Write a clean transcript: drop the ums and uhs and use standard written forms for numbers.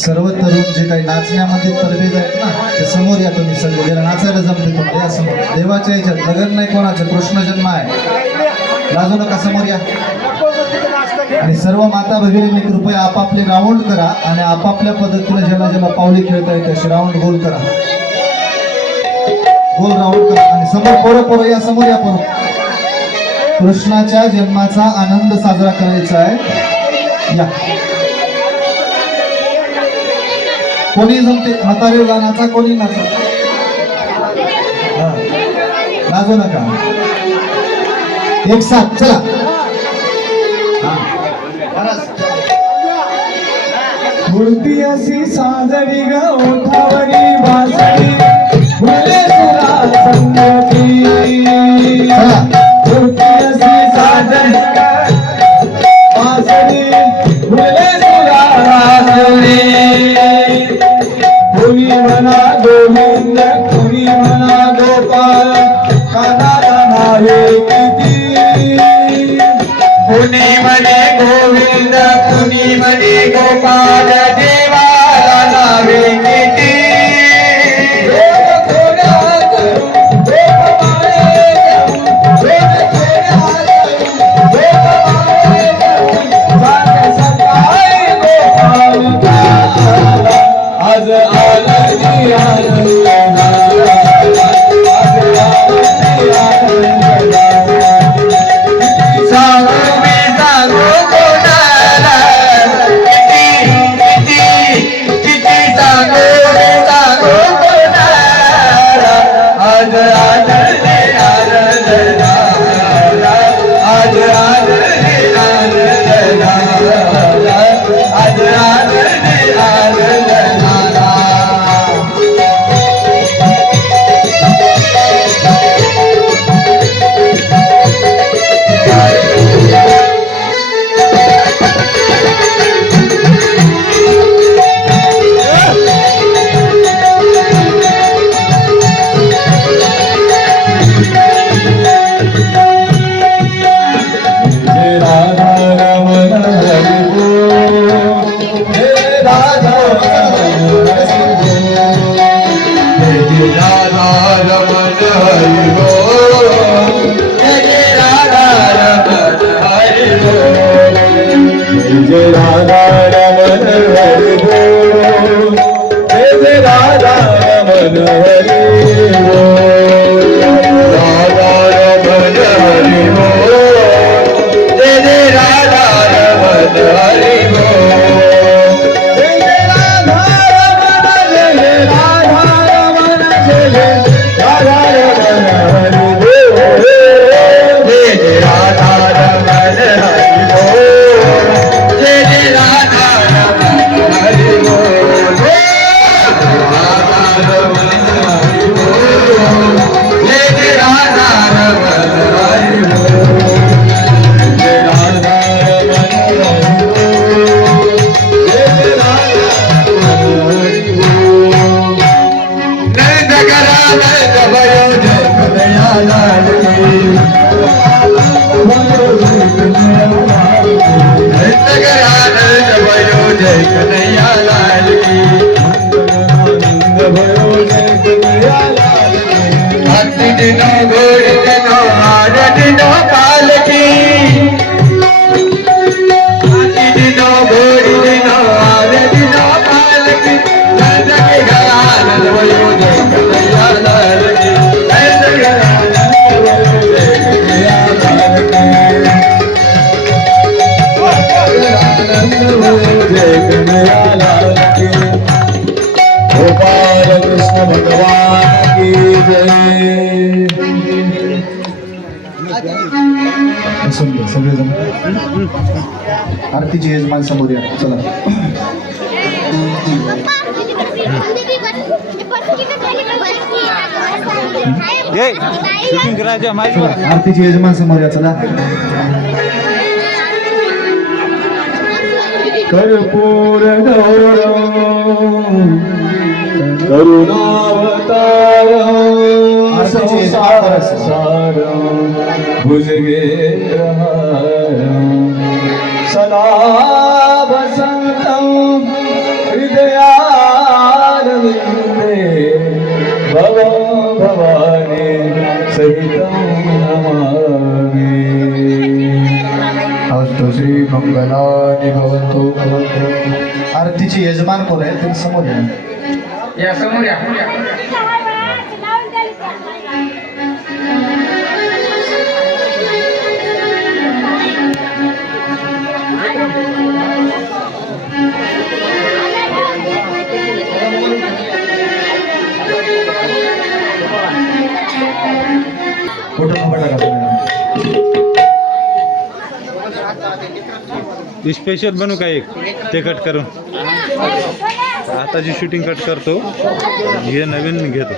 सर्व तरुण जे काही नाचण्यामध्ये तरबेज आहेत ना ते समोर या तुम्ही सगळे ज्याला नाचायला जमते पण या समोर देवाच्या याच्यात लग्न नाही कोणाचं कृष्ण जन्म आहे लाजू नका समोर या आणि सर्व माता भगिनींनी कृपया आपापले राऊंड करा आणि आपापल्या पद्धतीने ज्याला ज्याला पावली खेळता येते असे राऊंड गोल करा गोल राऊंड करा आणि समोर पोरं या समोर या पोरं कृष्णाच्या जन्माचा आनंद साजरा करायचा आहे या कोणी जमते म्हातारे गाण्याचा कोणी नाचा लाजू नका एक साथ चला मूर्ती अशी साजरी ग ओठावरी बाजरी फुले तुला संगती मूर्ती अशी साजरी बाजरी फुले तुला बाजरी कोणी म्हणा गोविंद कोणी म्हणा गोपाल कानाला नावे किती कोणी म्हणे गोविंद कोणी म्हणे गोपाल देवाला नावे किती आज आनंदी आनंद गोपाल कृष्ण भगवान की जय। सुंदर सगळेजण आरतीचे यजमान समोर या चला शूटिंग करायचं माहिती आरतीचे यजमान समोर या चला कर्पूर गौरम करुणावतार संसारसारं भुजगेरहारं सदा वसन्तं हृदयारविन्दे भव भवानी सहितं नमामि अस्तु श्री मंगलानि भवन्तु आरतीचे यजमान कोण आहे ते समोर या या समोर या फोटो नंबर टाका तुम्ही. स्पेशल बनवू का एक ते कट करून आताची शूटिंग कट करतो हे नवीन घेतो